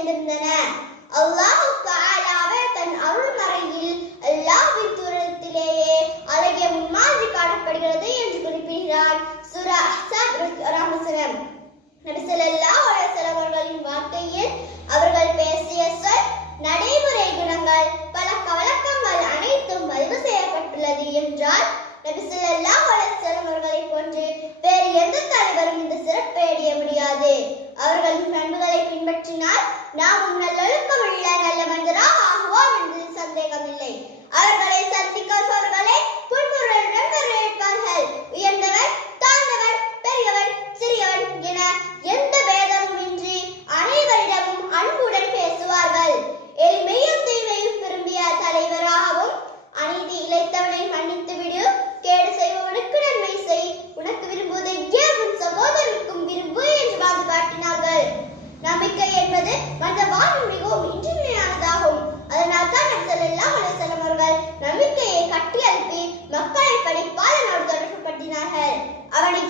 நிறைந்திருந்தன அல்லாஹ் தாலாவே தன் அருள்மறையில் அல்லாஹ்வின் தூரத்திலேயே அழகிய முன்மாதிரி காணப்படுகிறது என்று குறிப்பிடுகிறார் சுரா அஹ்சாப் ராமசுரம் நபிசல்லா அலைசலம் வாழ்க்கையில் அவர்கள் பேசிய சொல் நடைமுறை குணங்கள் பழக்க வழக்கங்கள் அனைத்தும் பதிவு செய்யப்பட்டுள்ளது என்றால் நபிசல்லா அலைசலம் அவர்களை போன்று வேறு எந்த தலைவரும் இந்த சிறப்பு முடியாது. அவர்களின் பண்புகளை பின்பற்றினால் நாமும் நல்லொழுக்கமுள்ள நல்ல மனிதராக ஆகுவோம் என்று மக்களை படைப்பாளனோடு தொடர்புபடுத்தினார்கள்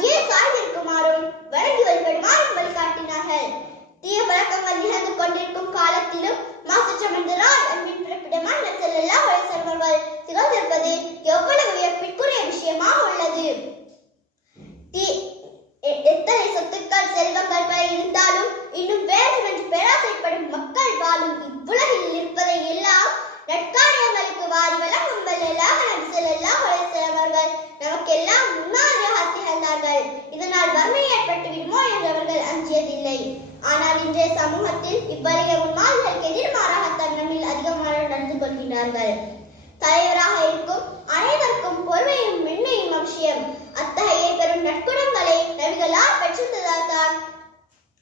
ஏன் சார்ந்திருக்குமாறும் வணங்கி வழிபடுமாறும் வழிகாட்டினார்கள். தீய பழக்கங்கள் நிகழ்ந்து கொண்டிருக்கும் காலத்திலும் மாசற்ற மனிதராய் அன்பின் பிறப்பிடமான செல்லெல்லாம் ஸல்லல்லாஹு அலைஹி திகழ்ந்திருப்பது நமக்கெல்லாம் முன்மாதிரியாக திகழ்ந்தார்கள் இதனால் வறுமை ஏற்பட்டு விடுமோ என்று அவர்கள் அஞ்சியதில்லை. ஆனால் இன்றைய சமூகத்தில் இவ்வளைய முன்மாதிரிகளுக்கு எதிர்மாறாக தன் அதிகமாக நடந்து கொள்கிறார்கள் தலைவராக இருக்கும் அனைவருக்கும் பொறுமையும் மென்மையும் அவசியம். அத்தகைய பெரும் நற்குணங்களை நபிகளால் பெற்றிருந்ததால் தான்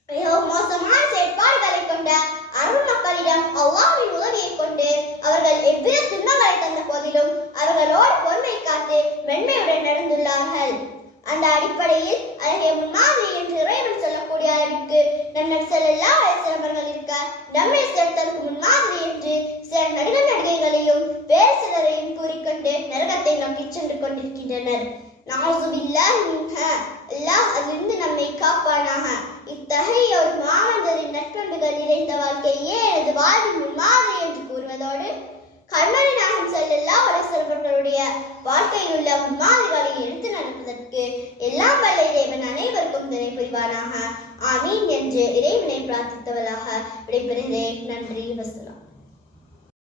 மிகவும் மோசமான செயற்பாடுகளை கொண்ட அருள் மக்களிடம் அல்லாஹ்வின் உதவியை கொண்டு அவர்கள் எவ்வித துன்பங்களை தந்த போதிலும் அவர்களோடு பொறுமை பார்த்து மென்மையுடன் நடந்துள்ளார்கள். அந்த அடிப்படையில் அழகிய முன்மாதிரி என்று இறைவன் சொல்லக்கூடிய அளவிற்கு நன்னர் செல்லல்லா சிறப்பர்கள் இருக்க நம்மை செலுத்தலுக்கு முன்மாதிரி என்று சில நடிகர் நடிகைகளையும் வேறு சிலரையும் கூறிக்கொண்டு நரகத்தை நோக்கி சென்று கொண்டிருக்கின்றனர். அல்லாஹ் அதிலிருந்து நம்மை காப்பானாக. இத்தகைய ஒரு மாமந்தரின் நட்பண்புகள் நிறைந்த வாழ்க்கையே எனது வாழ்வின் முன்மாதிரி என்று கூறுவதோடு கர்மனின் நம்முடைய வாழ்க்கையில் உள்ள முன்மாதிரிகளை எடுத்து நடப்பதற்கு எல்லாம் வல்ல இறைவன் அனைவருக்கும் துணை புரிவானாக ஆமீன் என்று இறைவனை பிரார்த்தித்தவளாக விடைபெறுகிறேன். நன்றி வசலாம்